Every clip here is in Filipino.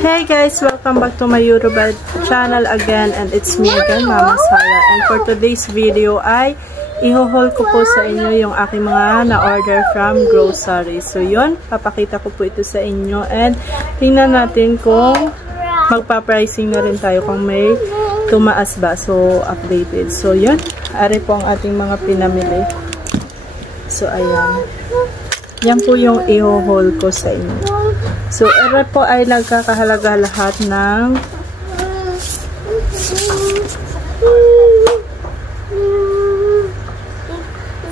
Hey guys, welcome back to my YouTube channel again, and it's me again, Mama Sara. And for today's video ay iho-haul ko po sa inyo yung aking mga na-order from grocery. So yun, papakita ko po ito sa inyo and tingnan natin kung magpa-pricing na rin tayo kung may tumaas ba. So updated. So yun, ari po ang ating mga pinamili. So ayan. Yan po yung iho-haul ko sa inyo. So, ere po ay nagkakahalaga lahat ng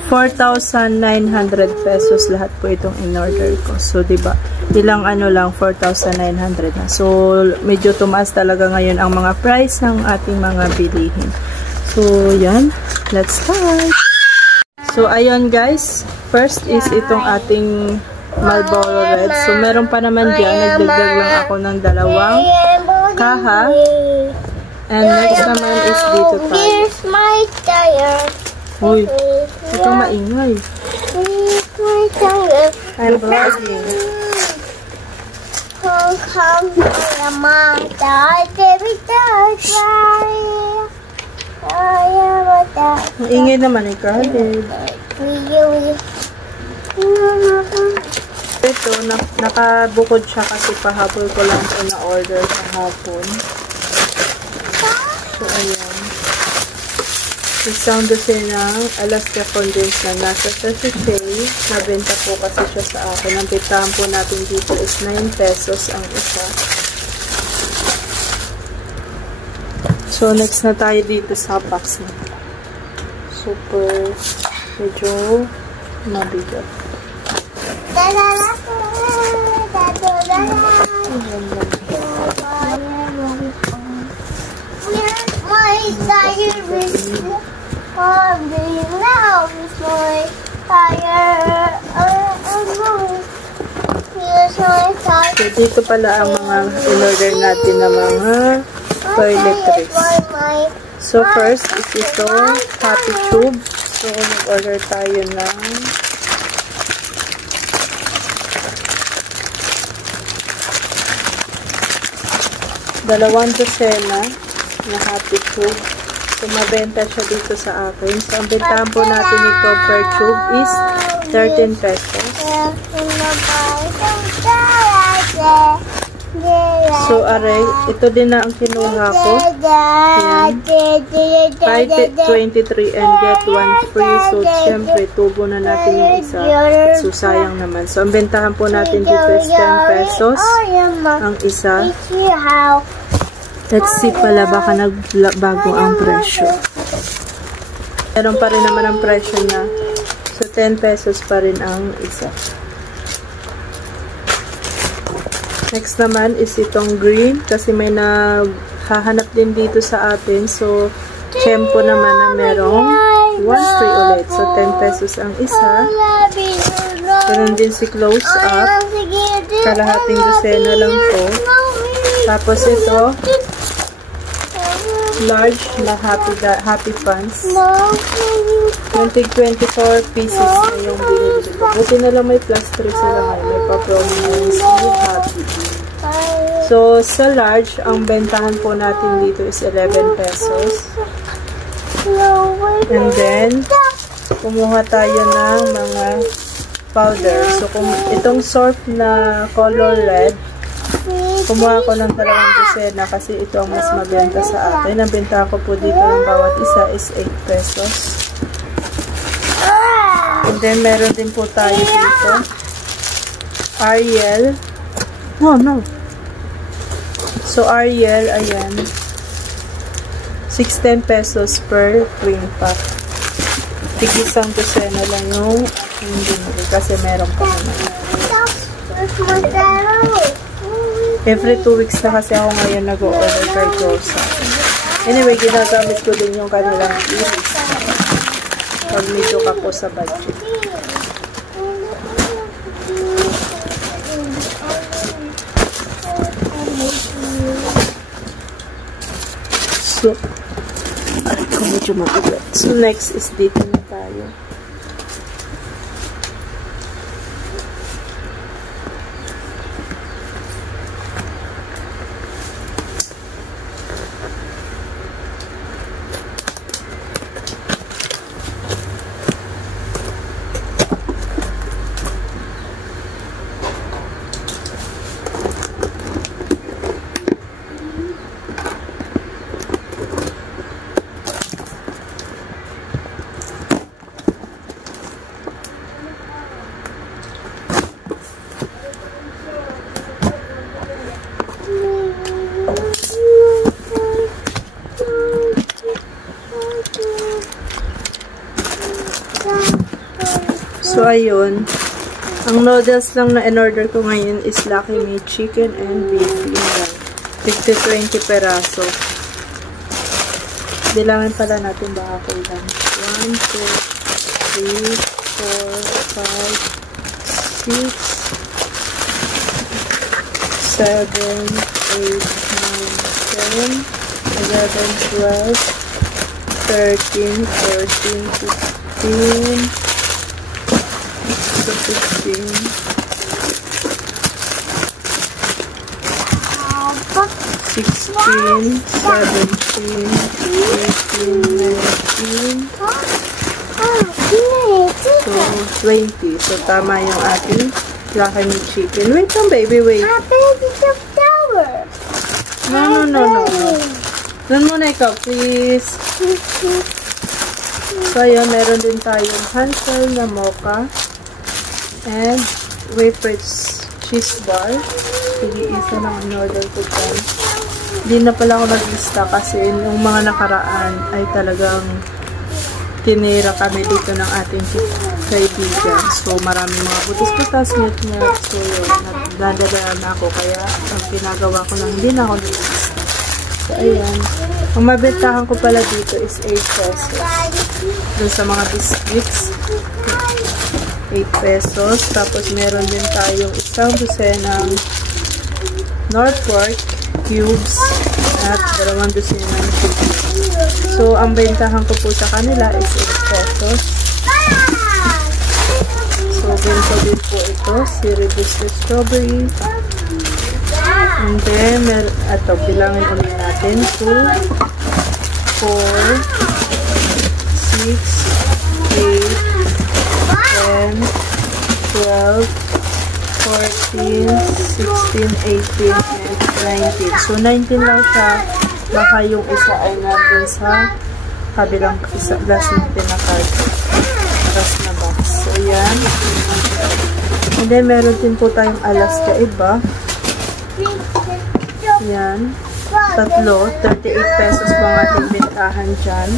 4,900 pesos lahat po itong in-order ko. So, diba, ilang ano lang, 4,900 na. So, medyo tumaas talaga ngayon ang mga price ng ating mga bilihin. So, yan. Let's start! So, ayun guys. First is itong ating Marlboro Red. So, meron pa naman dyan. Nagdagdag lang ako ng dalawang kaha. And next naman is dito tayo. Here's my tire. Uy, ito maingay. Here's my tire. I'm vlogging. Come to my tire, baby, tire. Maingay naman ikaw, babe. Ito, nakabukod siya kasi pahapon ko lang ito na-order kahapon. So, ayan. Isang dosenang Alaska Condensed na nasa sachet. Nabenta po kasi siya sa akin. Ang bitahan po natin dito is 9 pesos ang isa. So, next na tayo dito sa box na. Super, medyo mabigat. So, dito pala ang mga in-order natin na mga toiletries. So, first is ito, Happy Tube. So, mag-order tayo ng dalawang dosena na Happy Tube. So, mabenta siya dito sa akin. So, ang bentahan po natin ito per tube is 13 pesos. So, aray, ito din na ang kinuha ko. Yan. Buy 23 and get 1 free. So, syempre, tubo na natin yung isa. So, sayang naman. So, ang bentahan po natin dito is 10 pesos ang isa. Let's see pala, baka nagbago ang presyo. Meron pa rin naman ang presyo na. So, 10 pesos pa rin ang isa. Next naman is itong green. Kasi may nahahanap din dito sa atin. So, Chempo naman na merong 1 free ulit. So, 10 pesos ang isa. Meron din si Close Up. Kalahating dosena lang po. Tapos ito, large na Happy Pants. Yung tig 24 pieces na yung binibili ko. Buti na lang may plus 3 sila ngayon. May pa-promo na yung Happy. So, sa large, ang bentahan po natin dito is 11 pesos. And then, kumuha tayo ng mga powder. So, kung itong Surf na color red, kumuha ko ng dalawang dosena kasi ito ang mas mabenta sa akin. Ang benta ko po dito ng bawat isa is 8 pesos. And then, meron din po tayo dito. Ariel. No. So, Ariel, ayan. 16 pesos per cream pack. Tig-isang dosena lang yung aking binili kasi meron pa naman. Every 2 weeks na kasi ako ngayon nag-order kay grocery. Anyway, ginagamit ko din yung kanilang fees pag medyo ako sa budget. So, ay ko medyo mabigat. So, next is dito na tayo. ayun. Ang noodles lang na in-order ko ngayon is Lucky Me chicken and beef. Yun lang. 50-20 peraso. Bilangin pala natin baka kulang. 1, 2, 3, 4, 5, 6, 7, 8, 9, 10, 11, 12, 13, 14, 15, 16, 17, 18, 19, so 20. So tama yung ating Lucky Me chicken. Wait lang baby, wait. No. Doon muna ikaw, please. So yun, meron din tayong Hansel na mocha and wafers cheese bar. Isa lang ang order ko dyan. Hindi na pala ako nag-lista kasi yung mga nakaraan ay talagang tinira kami dito ng ating kaibigan. So maraming mga butas-butas, ngat-ngat. So yun, nagdadala na ako. Kaya ang ginagawa ko lang, hindi na ako nag-lista. So ayan. Ang mabentahan ko pala dito is 8 pesos. Doon sa mga biscuits, 8 pesos. Tapos meron din tayong isang dosenang Norfolk cubes at 2 dosenang cubes. So, ang bentahan ko po sa kanila is 8 pesos. So, benta din po ito, si Rebusco Strawberry. And then, ito, bilangin ulit natin. 2, 4, 6, 8, 10, 12, 14, 16, 18, and 19. So, 19 lang siya. Baka yung isa ay nandun sa kabilang isa. Last na pinakard. Last na box. So, yan. And then, meron din po tayong Alaska iba. Yan. Tatlo. 38 pesos po ang ating bentahan dyan.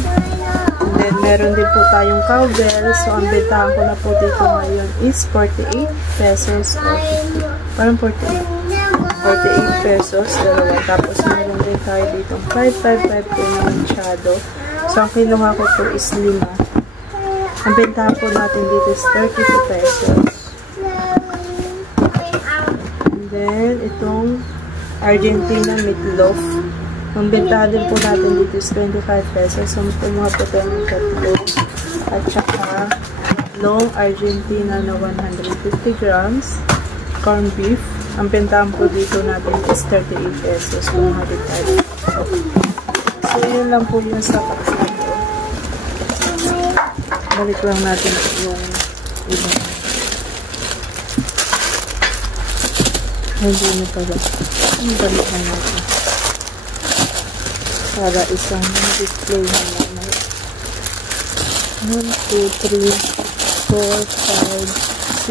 And then, meron din po tayong cowbell. So, ang bentahan ko na po dito ngayon is 48 pesos. Parang 48 pesos. Dalawa. Tapos, meron din tayo dito 555 po na manchado. So, ang kinuha ko po is 5. Ang bentahan po natin dito is 32 pesos. And then, itong Argentina meatloaf. Ang bentahan din po natin dito is 25 pesos. So, kumuha po tayo ng tatlo. At saka, long Argentina na 150 grams. Corn beef. Ang bentahan po dito natin is 38 pesos. Kumuha din tayo. So, yun lang po yung sa paksito. Balik lang natin yung iba. Hindi na pala. Balik lang natin. Para isang display na naman. 1, 2, 3, 4, 5,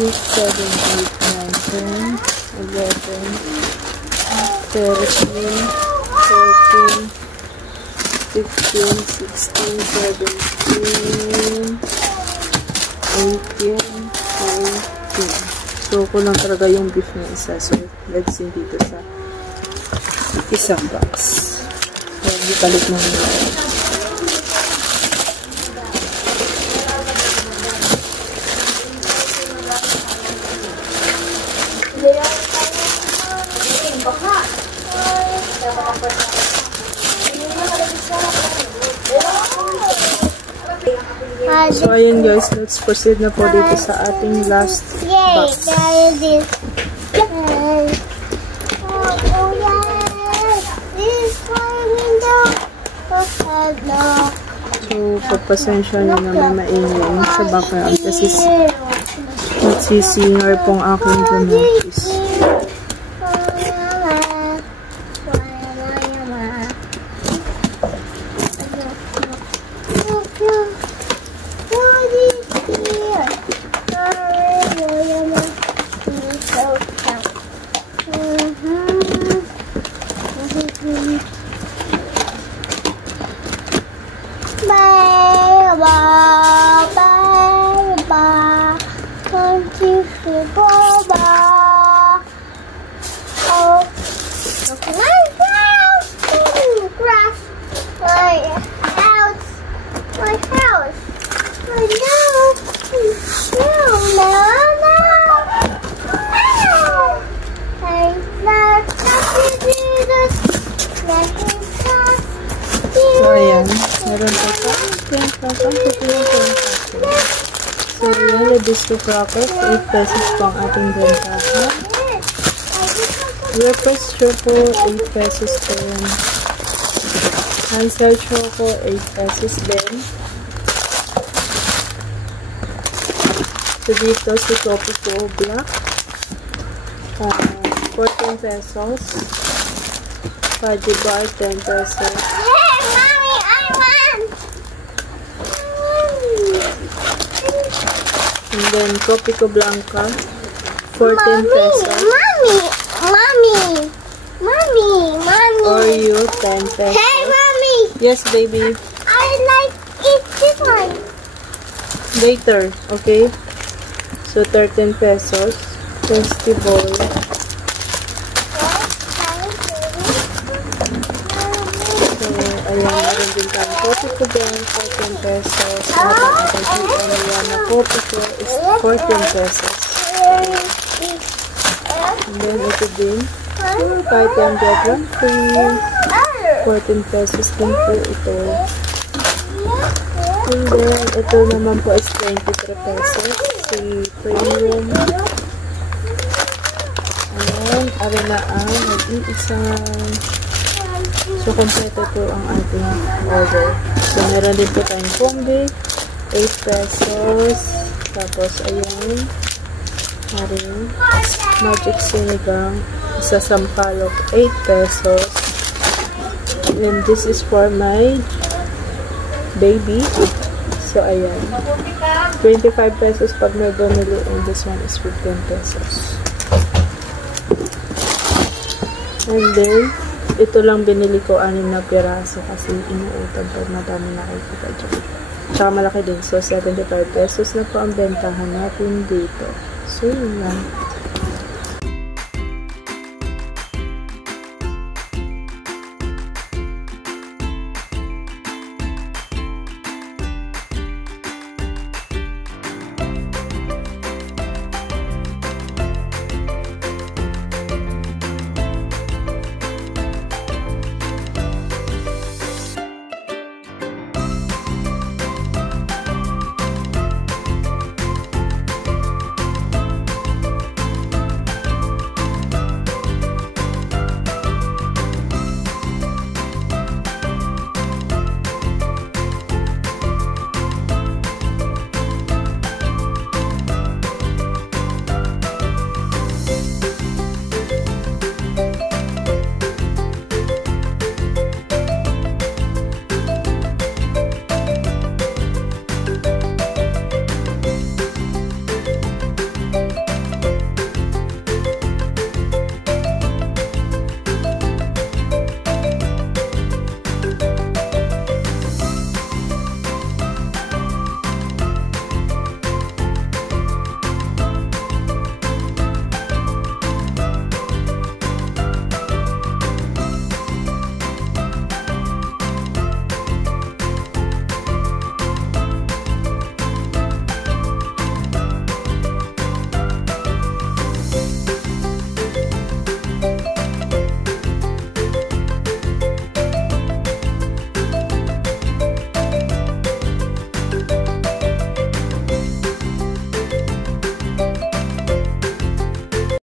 6, 7, 8, 9, 10, 11, 13, 14, 15, 16, 17, 18, 19. So, kulang talaga yung beef na isa. So, let's see dito sa isang box. So, balik mo nila. So, ayun guys, let's proceed na po dito sa ating last box. So, pagpasensya nyo na may maingay sa background kasi nagsisinger pong aking gumatis. My house! Crash! My house! My house! Oh no! No! No! No! I'm not touching this. Let me touch So, ayan. Meron pa pa. So, ayan. Hibisco crackers. 8 pesos po ang ating bentahan. Request choco, 8 pesos din. Hansel choco, 8 pesos din. So, dito si Topico Black. 14 pesos. Fudgy bar, 10 pesos. Hey, Mommy, I want! And then, Topico Blanca, 14 pesos. Mommy! Mommy! Mommy! Mommy! Oreo, 10 pesos. Hey, Mommy! Yes, baby. I like it this one. Later, okay? So, 13 pesos. Tasty bowl. So, ayan, meron din tayong Topico din, 14 pesos. Ayan, na Topico is 14 pesos. And then, ito din. So, kahit yan, get one free. 14 pesos din po ito. And then, ito naman po is 23 pesos. Si premium. Ayan, arena ang nag-iisang. So, kompleto po ang ating order. So, meron din po tayong combi. 8 pesos. Tapos, ayan. Maring Magic Sinigang. Isa sampalok, 8 pesos. And this is for my baby. So, ayan. 25 pesos pag may bumili. And this one is 15 pesos. And then, ito lang binili ko 6 na piraso kasi inuutang pag madami nakikita dyan. Tsaka malaki din. So, 75 pesos na po ang bentahan natin dito. So, yun lang.